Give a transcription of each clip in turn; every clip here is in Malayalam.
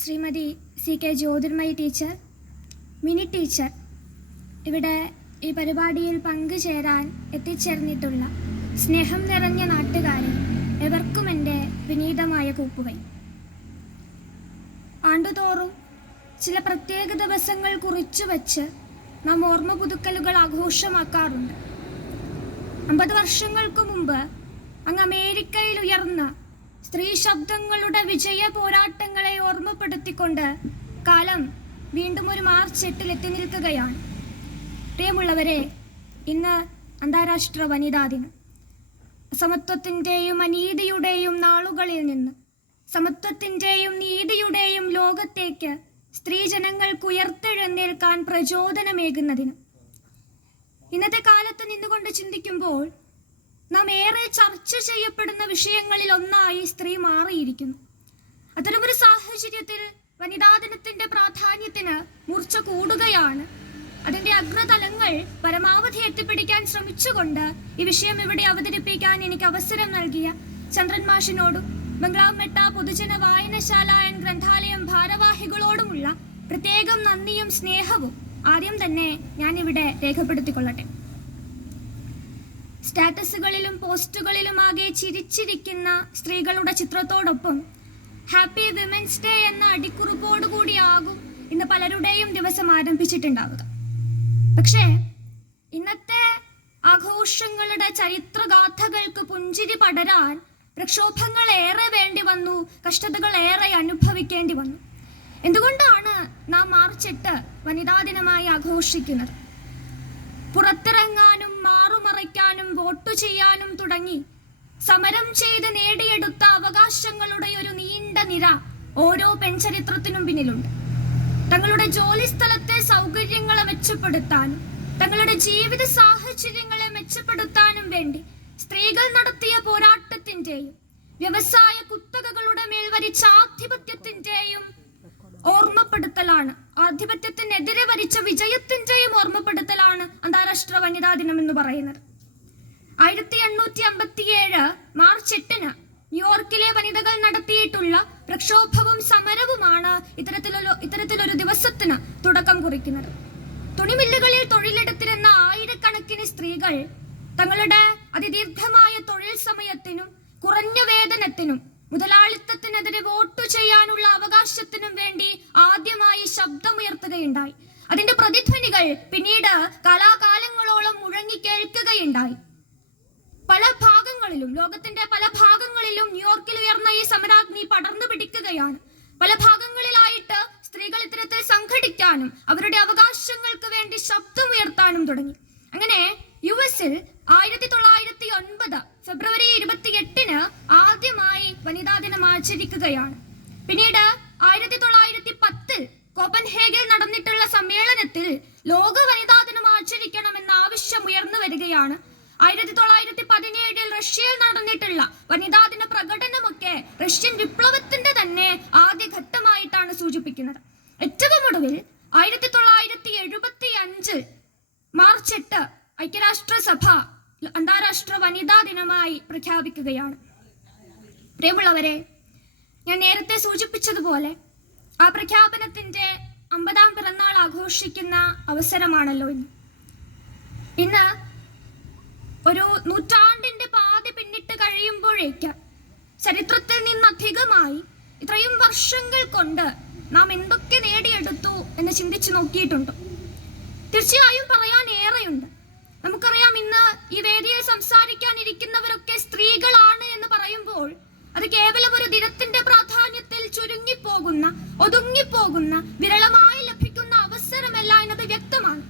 Shrimati CK Jyothirmayi teacher, mini teacher, ഇവിടെ ഈ പരിപാടിയിൽ പങ്കുചേരാൻ എത്തിച്ചേർന്നിട്ടുള്ള സ്നേഹം നിറഞ്ഞ നാട്ടുകാരെ എവർക്കും എൻ്റെ വിനീതമായ കൂപ്പുകൈ. ആണ്ടുതോറും ചില പ്രത്യേക ദിവസങ്ങൾ കുറിച്ചു വച്ച് നാം ഓർമ്മ പുതുക്കലുകൾ ആഘോഷമാക്കാറുണ്ട്. 50 വർഷങ്ങൾക്ക് മുമ്പ് അങ്ങ് അമേരിക്കയിൽ ഉയർന്ന സ്ത്രീ ശബ്ദങ്ങളുടെ വിജയ പോരാട്ടങ്ങളെ ഓർമ്മപ്പെടുത്തിക്കൊണ്ട് കാലം വീണ്ടും ഒരു മാർച്ച് 8 എത്തി നിൽക്കുകയാണ്. പ്രിയമുള്ളവരെ, ഇന്ന് അന്താരാഷ്ട്ര വനിതാ ദിനം. സമത്വത്തിൻ്റെയും അനീതിയുടെയും നാളുകളിൽ നിന്ന് സമത്വത്തിൻ്റെയും നീതിയുടെയും ലോകത്തേക്ക് സ്ത്രീജനങ്ങൾക്ക് ഉയർത്തെഴുന്നേൽക്കാൻ പ്രചോദനമേകുന്നതിന് ഇന്നത്തെ കാലത്ത് നിന്നുകൊണ്ട് ചിന്തിക്കുമ്പോൾ നാം ഏറെ ചർച്ച ചെയ്യപ്പെടുന്ന വിഷയങ്ങളിൽ ഒന്നായി സ്ത്രീ മാറിയിരിക്കുന്നു. അത്തരമൊരു സാഹചര്യത്തിൽ വനിതാ ദിനത്തിന്റെ പ്രാധാന്യത്തിന് മൂർച്ച കൂടുകയാണ്. അതിന്റെ അഗ്രതലങ്ങൾ പരമാവധി എത്തിപ്പിടിക്കാൻ ശ്രമിച്ചുകൊണ്ട് ഈ വിഷയം ഇവിടെ അവതരിപ്പിക്കാൻ എനിക്ക് അവസരം നൽകിയ ചന്ദ്രൻ മാഷിനോടും ബംഗ്ലാവ് മെട്ട പൊതുജന വായനശാല ആൻഡ് ഗ്രന്ഥാലയം ഭാരവാഹികളോടുമുള്ള പ്രത്യേകം നന്ദിയും സ്നേഹവും ആദ്യം തന്നെ ഞാനിവിടെ രേഖപ്പെടുത്തിക്കൊള്ളട്ടെ. സ്റ്റാറ്റസുകളിലും പോസ്റ്റുകളിലുമാകെ ചിരിച്ചിരിക്കുന്ന സ്ത്രീകളുടെ ചിത്രത്തോടൊപ്പം ഹാപ്പി വിമൻസ് ഡേ എന്ന അടിക്കുറിപ്പോടുകൂടിയാകും ഇന്ന് പലരുടെയും ദിവസം ആരംഭിച്ചിട്ടുണ്ടാവുക. പക്ഷേ ഇന്നത്തെ ആഘോഷങ്ങളുടെ ചരിത്രഗാഥകൾക്ക് പുഞ്ചിരി പടരാൻ പ്രക്ഷോഭങ്ങൾ ഏറെ വേണ്ടി വന്നു, കഷ്ടതകൾ ഏറെ അനുഭവിക്കേണ്ടി വന്നു. എന്തുകൊണ്ടാണ് നാം മാർച്ച് 8 വനിതാ ദിനമായി ആഘോഷിക്കുന്നത്? പുറത്തിറങ്ങാനും മാറുമറയ്ക്കാനും വോട്ടു ചെയ്യാനും തുടങ്ങി സമരം ചെയ്ത് നേടിയെടുത്ത അവകാശങ്ങളുടെ ഒരു നീണ്ട നിര ഓരോ പെൺചരിത്രത്തിനും പിന്നിലുണ്ട്. തങ്ങളുടെ ജോലി സ്ഥലത്തെ സൗകര്യങ്ങളെ മെച്ചപ്പെടുത്താനും തങ്ങളുടെ ജീവിത സാഹചര്യങ്ങളെ മെച്ചപ്പെടുത്താനും വേണ്ടി സ്ത്രീകൾ നടത്തിയ പോരാട്ടത്തിന്റെയും വ്യവസായ കുത്തകകളുടെ മേൽ വരിച്ച ആധിപത്യത്തിന്റെയും ഓർമ്മപ്പെടുത്തലാണ്, ആധിപത്യത്തിനെതിരെ വരിച്ച വിജയത്തിന്റെയും ഓർമ്മപ്പെടുത്തലാണ് അന്താരാഷ്ട്ര വനിതാ ദിനം എന്ന് പറയുന്നത്. 1857 മാർച്ച് 8 ന്യൂയോർക്കിലെ വനിതകൾ നടത്തിയിട്ടുള്ള പ്രക്ഷോഭവും സമരവുമാണ് ഇത്തരത്തിലൊരു ദിവസത്തിന് തുടക്കം കുറിക്കുന്നത്. തുണിമില്ലുകളിൽ തൊഴിലെടുത്തിരുന്ന ആയിരക്കണക്കിന് സ്ത്രീകൾ തങ്ങളുടെ അതിദീർഘമായ തൊഴിൽ സമയത്തിനും കുറഞ്ഞ വേതനത്തിനും മുതലാളിത്തത്തിനെതിരെ വോട്ടു ചെയ്യാനുള്ള അവകാശത്തിനും വേണ്ടി ആദ്യമായി ശബ്ദമുയർത്തുകയുണ്ടായി. അതിന്റെ പ്രതിധ്വനികൾ പിന്നീട് കാലാകാലങ്ങളോളം മുഴങ്ങി കേൾക്കുകയുണ്ടായി. പല ഭാഗങ്ങളിലും, ലോകത്തിന്റെ പല ഭാഗങ്ങളിലും ന്യൂയോർക്കിൽ ഉയർന്ന ഈ സമരാഗ്നി പടർന്നു പിടിക്കുകയാണ്. പല ഭാഗങ്ങളിലായിട്ട് സ്ത്രീകൾ ഇത്തരത്തിൽ സംഘടിക്കാനും അവരുടെ അവകാശങ്ങൾക്ക് വേണ്ടി ശബ്ദമുയർത്താനും തുടങ്ങി. അങ്ങനെ US-ൽ 1909 ഫെബ്രുവരി 28 ആദ്യമായി വനിതാ ദിനം ആചരിക്കുകയാണ്. പിന്നീട് 1910 കോപ്പൻഹേഗനിൽ നടന്നിട്ടുള്ള സമ്മേളനത്തിൽ ലോക വനിതാ ദിനം ആചരിക്കണമെന്ന ആവശ്യം ഉയർന്നു വരികയാണ്. 1917 റഷ്യയിൽ നടന്നിട്ടുള്ള വനിതാ ദിന പ്രകടനമൊക്കെ റഷ്യൻ വിപ്ലവത്തിന്റെ തന്നെ ആദ്യഘട്ടമായിട്ടാണ് സൂചിപ്പിക്കുന്നത്. ഏറ്റവും ഒടുവിൽ 1975 മാർച്ച് 8 ഐക്യരാഷ്ട്രസഭ അന്താരാഷ്ട്ര വനിതാ ദിനമായി പ്രഖ്യാപിക്കുകയാണ്. പ്രിയമുള്ളവരെ, ഞാൻ നേരത്തെ സൂചിപ്പിച്ചതുപോലെ ആ പ്രഖ്യാപനത്തിന്റെ 50ാം പിറന്നാൾ ആഘോഷിക്കുന്ന അവസരമാണല്ലോ ഇന്ന്. ഒരു നൂറ്റാണ്ടിന്റെ പാതി പിന്നിട്ട് കഴിയുമ്പോഴേക്ക് ചരിത്രത്തിൽ നിന്നധികമായി ഇത്രയും വർഷങ്ങൾ കൊണ്ട് നാം എന്തൊക്കെ നേടിയെടുത്തു എന്ന് ചിന്തിച്ചു നോക്കിയിട്ടുണ്ടോ? തീർച്ചയായും പറയാൻ ഏറെയുണ്ട്. നമുക്കറിയാം, ഇന്ന് ഈ വേദിയിൽ സംസാരിക്കാനിരിക്കുന്നവരൊക്കെ സ്ത്രീകളാണ് എന്ന് പറയുമ്പോൾ അത് കേവലം ഒരു ദിനത്തിന്റെ പ്രാധാന്യത്തിൽ ചുരുങ്ങിപ്പോകുന്ന, ഒതുങ്ങിപ്പോകുന്ന, വിരളമായി ലഭിക്കുന്ന അവസരമല്ല എന്നത് വ്യക്തമാണ്.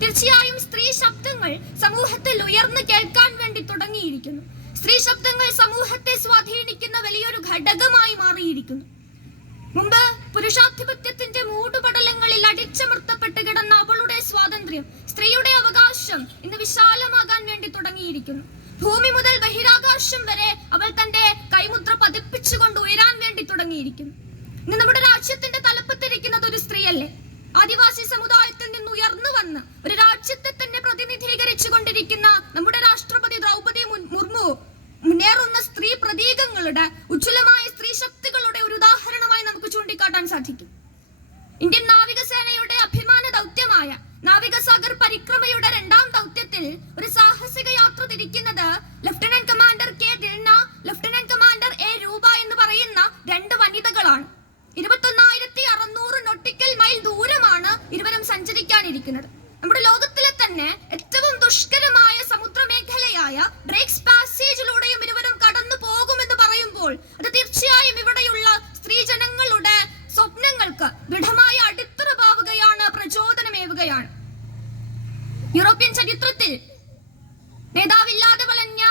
തീർച്ചയായും സ്ത്രീ ശബ്ദങ്ങൾ സമൂഹത്തിൽ ഉയർന്നു കേൾക്കാൻ വേണ്ടി തുടങ്ങിയിരിക്കുന്നു. സ്ത്രീ ശബ്ദങ്ങൾ സമൂഹത്തെ സ്വാധീനിക്കുന്ന വലിയൊരു ഘടകമായി മാറിയിരിക്കുന്നു. മുമ്പ് പുരുഷാധിപത്യത്തിന്റെ മൂടുപടലങ്ങളിൽ അടിച്ചമർത്തപ്പെട്ട് കിടന്ന അവളുടെ സ്വാതന്ത്ര്യം, സ്ത്രീയുടെ അവകാശം ഇന്ന് വിശാലമാകാൻ വേണ്ടി തുടങ്ങിയിരിക്കുന്നു. ഭൂമി മുതൽ ബഹിരാകാശം വരെ അവൾ തന്റെ കൈമുദ്ര പതിപ്പിച്ചുകൊണ്ട് ഉയരാൻ വേണ്ടി തുടങ്ങിയിരിക്കുന്നു. ഇന്ന് നമ്മുടെ രാജ്യത്തിന്റെ തലപ്പത്തിരിക്കുന്നത് ഒരു സ്ത്രീയല്ലേ? ആദിവാസി സമുദായത്തിൽ നിന്ന് ഉയർന്നു വന്ന് ഒരു രാജ്യത്തെ തന്നെ പ്രതിനിധീകരിച്ചു കൊണ്ടിരിക്കുന്ന നമ്മുടെ രാഷ്ട്രപതി ദ്രൗപദി മുർമു മുന്നേറുന്ന സ്ത്രീ പ്രതീകങ്ങളുടെ, ഉജ്ജ്വലമായ സ്ത്രീ ശക്തികളുടെ ഒരു ഉദാഹരണമായി നമുക്ക് ചൂണ്ടിക്കാട്ടാൻ സാധിക്കും. ഇന്ത്യൻ നാവികസേനയുടെ അഭിമാന ദൗത്യമായ നാവികസാഗർ പരിക്രമയുടെ 2ാം ദൗത്യത്തിൽ ഒരു സാഹസിക യാത്ര തിരിക്കുന്നത് lieutenant commander K Dilna, lieutenant commander A Roopa എന്ന് പറയുന്ന 2 വനിതകളാണ്. 21,600 നോട്ടിക്കൽ മൈൽ ദൂരമാണ് ഇരുവരും സഞ്ചരിക്കാനിരിക്കുന്നത്. നമ്മുടെ ലോകത്തിലെ തന്നെ ഏറ്റവും ദുഷ്കരമായ സമുദ്രമേഖലയായ ഡ്രേക്സ് പാസേജിലൂടെയും ഇരുവരും കടന്നു പോകുമെന്ന് പറയുമ്പോൾ അത് തീർച്ചയായും ഇവിടെയുള്ള സ്ത്രീജനങ്ങളുടെ സ്വപ്നങ്ങൾക്ക് ദൃഢമായ അടിത്തറ പാവുകയാണ്, പ്രചോദനമേവുകയാണ്. യൂറോപ്യൻ ചരിത്രത്തിൽ നേതാവില്ലാതെ വലഞ്ഞ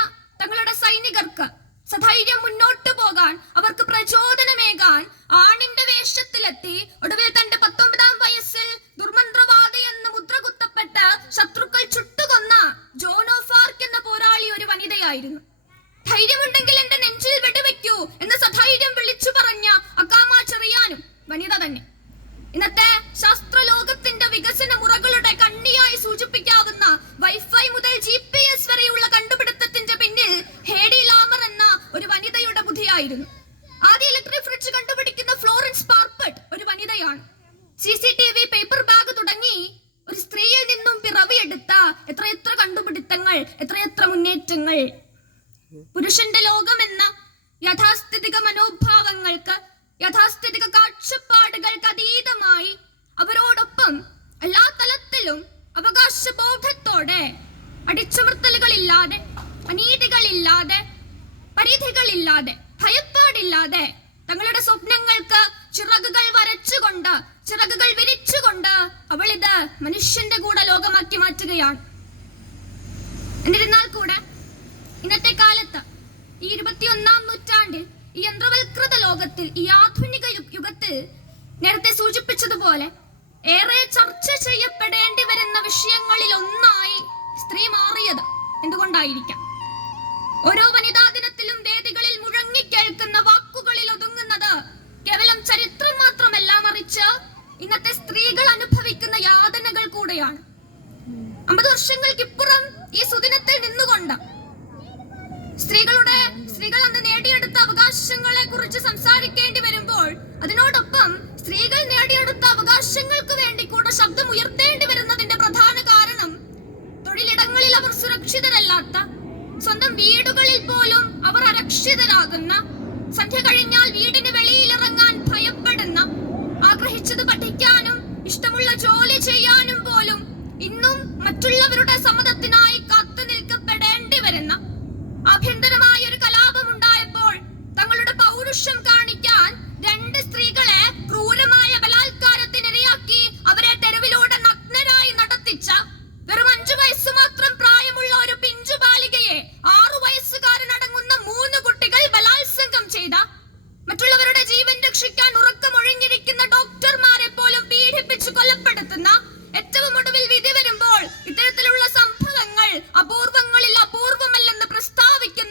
തങ്ങളുടെ സൈനികർക്ക് സധൈര്യം മുന്നോട്ട് പോകാൻ, അവർക്ക് പ്രചോദനമേകാൻ ആണിന്റെ വേഷത്തിലെത്തി ഒടുവിൽ തന്റെ 19ാം വയസ്സിൽ ദുർമന്ത്രവാദി എന്ന് മുദ്ര കുത്തപ്പെട്ട ശത്രുക്കൾ ചുട്ടുകൊന്ന ജോൺ ഓഫ് ആർക്ക് എന്ന പോരാളി ഒരു വനിതയായിരുന്നു. ധൈര്യമുണ്ടെങ്കിൽ എന്റെ നെഞ്ചിൽ വെടിവെക്കൂ എന്ന് സധൈര്യം വിളിച്ചു പറഞ്ഞ അക്കാമ ചെറിയാനും വനിത തന്നെ. ഇന്നത്തെ ശാസ്ത്രലോകത്തിന്റെ വികസന മുറകളുടെ കണ്ണിയായി സൂചിപ്പിക്കാവുന്ന വൈഫൈ മുതൽ GPS വരെയുള്ള കണ്ടുപിടുത്തത്തിന്റെ പിന്നിൽ ഹേഡി ലാമർ എന്ന ഒരു വനിതയുടെ ബുദ്ധിയായിരുന്നു. ആദ്യ ഇലക്ട്രിക് ഫ്രിഡ്ജ് കണ്ടുപിടിക്കുന്ന ഫ്ലോറൻസ് പാർപ്പട്ട് ഒരു വനിതയാണ്. CCTV, പേപ്പർ ബാഗ് തുടങ്ങി ഒരു സ്ത്രീയിൽ നിന്നും പിറവിയെടുത്ത എത്രയെത്ര കണ്ടുപിടുത്തങ്ങൾ, എത്രയെത്ര മുന്നേറ്റങ്ങൾ. പുരുഷന്റെ ലോകമെന്ന യാഥാസ്ഥിതിക മനോഭാവങ്ങൾക്ക്, യാഥാസ്ഥിതിക കാഴ്ചപ്പാടുകൾക്ക് അതീതമായി അവരോടൊപ്പം എല്ലാ തലത്തിലും അവകാശബോധത്തോടെ, അടിച്ചമർത്തലുകളില്ലാതെ, അനീതികളില്ലാതെ, പരിധികളില്ലാതെ, ഭയപ്പാടില്ലാതെ തങ്ങളുടെ സ്വപ്നങ്ങൾക്ക് ചിറകുകൾ വരച്ചുകൊണ്ട്, ചിറകുകൾ വിരിച്ചുകൊണ്ട് അവൾ ഇത് മനുഷ്യന്റെ കൂടെ ലോകമാക്കി മാറ്റുകയാണ്. എന്നിരുന്നാൽ കൂടെ ഇന്നത്തെ കാലത്ത് ഈ 21ാം നൂറ്റാണ്ടിൽ ഈ യന്ത്രവൽകൃത ലോകത്തിൽ, ഈ ആധുനിക യുഗത്തിൽ നേരത്തെ സൂചിപ്പിച്ചതുപോലെ ഏറെ ചർച്ച ചെയ്യപ്പെടേണ്ടി വരുന്ന വിഷയങ്ങളിൽ ഒന്നായി സ്ത്രീ മാറിയത് എന്തുകൊണ്ടായിരിക്കാം? ഓരോ വനിതാ ദിനത്തിലും വേദികളിൽ മുഴങ്ങിക്കേൾക്കുന്ന വാക്കുകളിൽ ഒതുങ്ങുന്നത് കേവലം ചരിത്രം മാത്രമല്ല, മറിച്ച് ഇന്നത്തെ സ്ത്രീകൾ അനുഭവിക്കുന്ന യാതനകൾ കൂടെയാണ്. 50 വർഷങ്ങൾക്കിപ്പുറം ഈ സുദിനത്തിൽ നിന്നുകൊണ്ട് സ്ത്രീകൾ അന്ന് നേടിയെടുത്ത അവകാശങ്ങളെ കുറിച്ച് സംസാരിക്കേണ്ടി വരുമ്പോൾ അതിനോടൊപ്പം സ്ത്രീകൾ നേടിയെടുത്ത അവകാശങ്ങൾക്ക് വേണ്ടി കൂടെ ശബ്ദം ഉയർത്തേണ്ടി വരുന്നതിന്റെ പ്രധാന കാരണം തൊഴിലിടങ്ങളിൽ അവർ സുരക്ഷിതരല്ലാത്ത, സ്വന്തം വീടുകളിൽ പോലും അവർ അരക്ഷിതരാകുന്ന, സന്ധ്യ കഴിഞ്ഞാൽ വീടിന് വെളിയിലിറങ്ങാൻ ഭയപ്പെടുന്ന, ആഗ്രഹിച്ചത് പഠിക്കാനും ഇഷ്ടമുള്ള ജോലി ചെയ്യാനും പോലും ഇന്നും മറ്റുള്ളവരുടെ സമ്മതത്തിനായി കാത്തു നിൽക്കപ്പെടേണ്ടി വരുന്ന, ആഭ്യന്തരമായ ഒരു കലാപം ഉണ്ടായപ്പോൾ തങ്ങളുടെ പൗരുഷം കാണിക്കാൻ 2 സ്ത്രീകളെ ക്രൂരമായ ബലാത്കാരത്തിനിരയാക്കി അവരെ തെരുവിലൂടെ നഗ്നരായി നടത്തിച്ച, വെറും 5 വയസ്സ് മാത്രം പ്രായമുള്ള ഒരു പിഞ്ചു ബാലികയെ 6 വയസ്സുകാരനടങ്ങുന്ന 3 കുട്ടികൾ ബലാത്സംഗം ചെയ്ത, മറ്റുള്ളവരുടെ ജീവൻ രക്ഷിക്കാൻ ഉറക്കമൊഴിഞ്ഞിരിക്കുന്ന ഡോക്ടർമാരെ പോലും പീഡിപ്പിച്ചു കൊലപ്പെടുത്തുന്ന, ഏറ്റവും